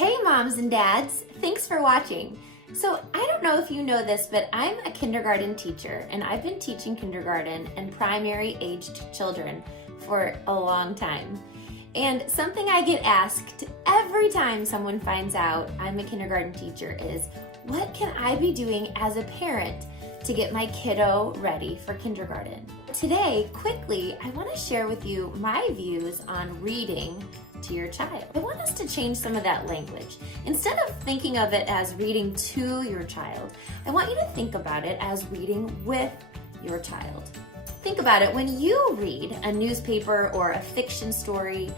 Hey moms and dads, thanks for watching. So I don't know if you know this, but I'm a kindergarten teacher and I've been teaching kindergarten and primary aged children for a long time. And something I get asked every time someone finds out I'm a kindergarten teacher is, what can I be doing as a parent to get my kiddo ready for kindergarten? Today, quickly, I want to share with you my views on reading to your child. I want us to change some of that language. Instead of thinking of it as reading to your child, I want you to think about it as reading with your child. Think about it, when you read a newspaper or a fiction story,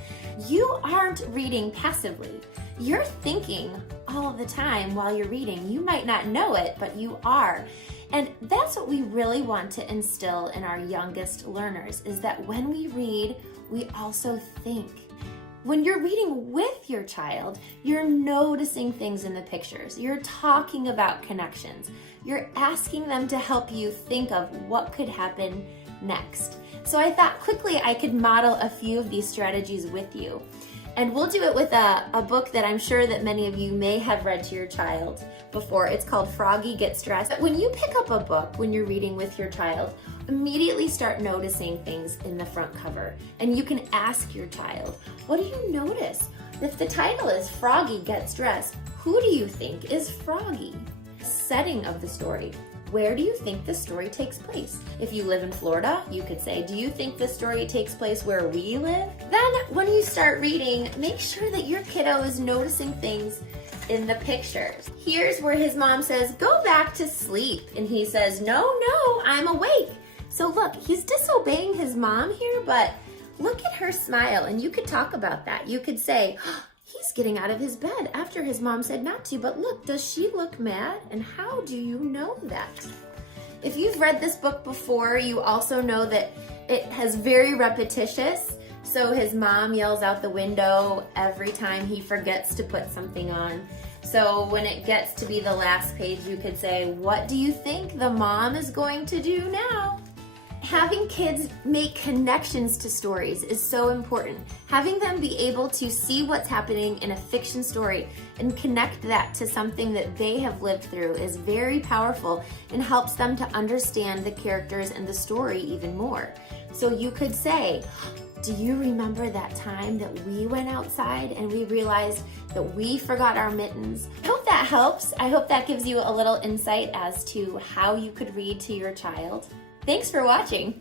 you aren't reading passively. You're thinking all of the time while you're reading. You might not know it, but you are. And that's what we really want to instill in our youngest learners, is that when we read, we also think. When you're reading with your child, you're noticing things in the pictures. You're talking about connections. You're asking them to help you think of what could happen next. So I thought quickly I could model a few of these strategies with you. And we'll do it with a book that I'm sure that many of you may have read to your child before. It's called Froggy Gets Dressed. But when you pick up a book when you're reading with your child, immediately start noticing things in the front cover. And you can ask your child, what do you notice? If the title is Froggy Gets Dressed, who do you think is Froggy? Setting of the story. Where do you think the story takes place? If you live in Florida, you could say, do you think the story takes place where we live? Then when you start reading, make sure that your kiddo is noticing things in the pictures. Here's where his mom says, go back to sleep. And he says, no, I'm awake. So look, he's disobeying his mom here, but look at her smile. And you could talk about that. You could say, he's getting out of his bed after his mom said not to, but look, does she look mad? And how do you know that? If you've read this book before, you also know that it has very repetitious. So his mom yells out the window every time he forgets to put something on. So when it gets to be the last page, you could say, what do you think the mom is going to do now? Having kids make connections to stories is so important. Having them be able to see what's happening in a fiction story and connect that to something that they have lived through is very powerful and helps them to understand the characters and the story even more. So you could say, do you remember that time that we went outside and we realized that we forgot our mittens? I hope that helps. I hope that gives you a little insight as to how you could read to your child. Thanks for watching.